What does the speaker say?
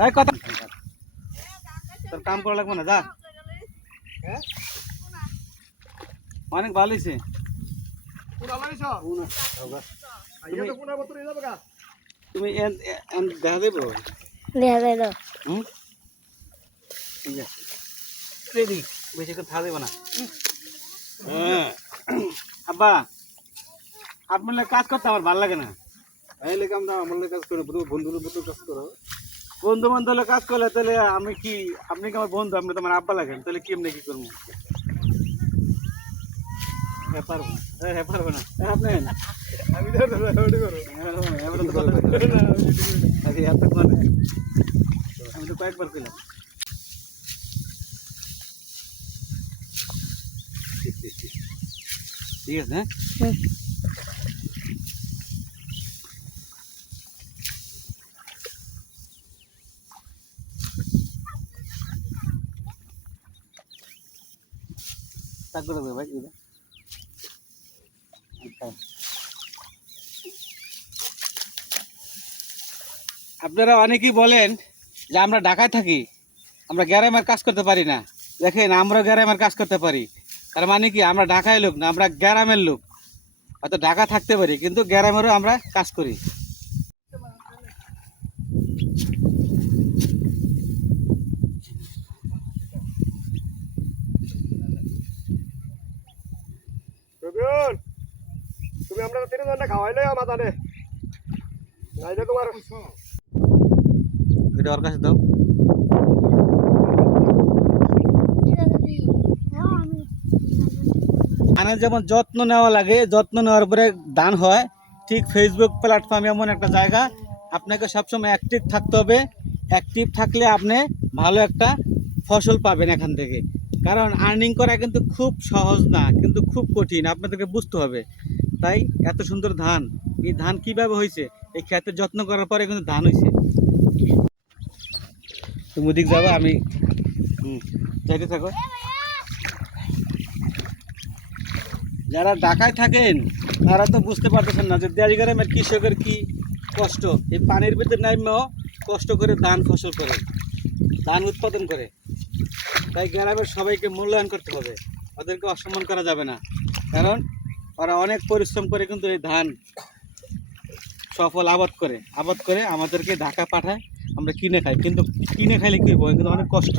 এই কথা তোর কাম করা লাগবে না যা অনেক ভালো হয়েছে তুমি দেখা দেবো রেডি বেশি করে থাকা দেবো না আব্বা আপনার কাজ করতে আমার ভালো লাগে না এই লেগে আমরা আমার কাজ করে বন্ধুর মতো কাজ করো বন্ধু বান্ধব কাজ করলে তাহলে আমি কি আপনি কি আমার বন্ধু আপনি তো আমার আব্বা লাগেন তাহলে কি এমনি কি করবো পারবো না পারবো না আপনি আমি আমি তো কয়েকবার পেলাম ঠিক আছে হ্যাঁ তাক করে দেবো ভাই আপনারা অনেকেই বলেন যে আমরা ঢাকায় থাকি আমরা গ্রামের কাজ করতে পারি না দেখেন আমরা গ্রামের কাজ করতে পারি তার মানে কি আমরা ঢাকায় লোক না আমরা গ্রামের লোক হয়তো ঢাকা থাকতে পারি কিন্তু গ্রামেরও আমরা কাজ করি তুমি আমরা 3 ঘন্টা খাওয়াইলে আমাদের নাইলে তোমার এটা ওর কাছে দাও ধানের যেমন যত্ন নেওয়া লাগে যত্ন নেওয়ার পরে ধান হয় ঠিক ফেসবুক প্ল্যাটফর্ম এমন একটা জায়গা আপনাকে সবসময় অ্যাক্টিভ থাকতে হবে অ্যাক্টিভ থাকলে আপনি ভালো একটা ফসল পাবেন এখান থেকে কারণ আর্নিং করা কিন্তু খুব সহজ না কিন্তু খুব কঠিন আপনাদেরকে বুঝতে হবে তাই এত সুন্দর ধান এই ধান কিভাবে হয়েছে এই ক্ষেতের যত্ন করার পরে কিন্তু ধান হয়েছে তুমি ওদিক যাবো আমি যাইতে থাকো যারা ঢাকায় থাকেন তারা তো বুঝতে পারতেছেন না যে দেশগ্রামের কৃষকের কি কষ্ট এই পানির ভিতরে নাইমেও কষ্ট করে ধান ফসল করে ধান উৎপাদন করে তাই গ্রামের সবাইকে মূল্যায়ন করতে হবে ওদেরকে অসম্মান করা যাবে না কারণ ওরা অনেক পরিশ্রম করে কিন্তু এই ধান সফল আবাদ করে আমাদেরকে ঢাকা পাঠায় আমরা কিনে খাই কিন্তু কিনে খাইলে কি হবে কিন্তু অনেক কষ্ট